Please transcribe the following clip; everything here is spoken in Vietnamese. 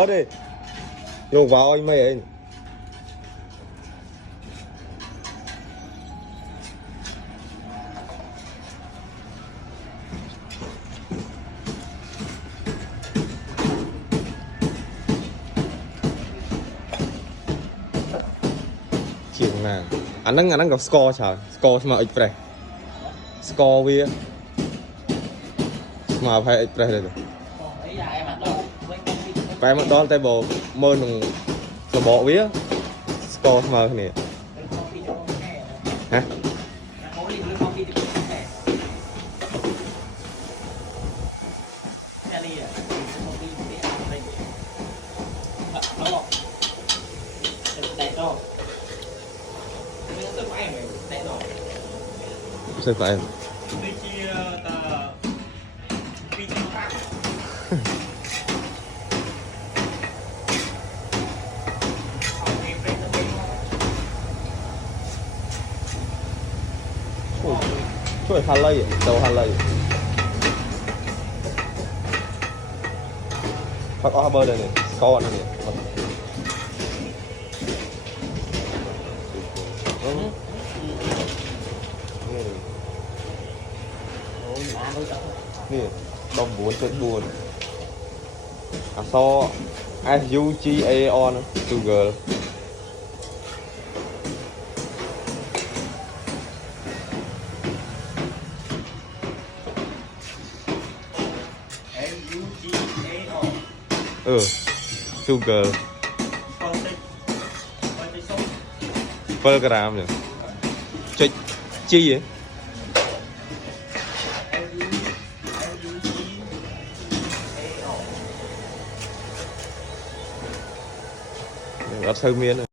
Đó đi. Luộc vào anh mày ấy. Chiều nào anh đang gặp score chào score mà express score vía mà phải express đây rồi phải mà đón tay bộ mơ nùng là bộ vía score mà cái này hả sao phải emช่วยฮันเลยเจ้าฮันเลยพักออฟเบอร์เลยเนี่ยก้อนนี่นี่ดมบุญจุดบุญอ่ะซอ S U G A on sugar sugar program nhỉ chơi chi vậy gắt sâu miên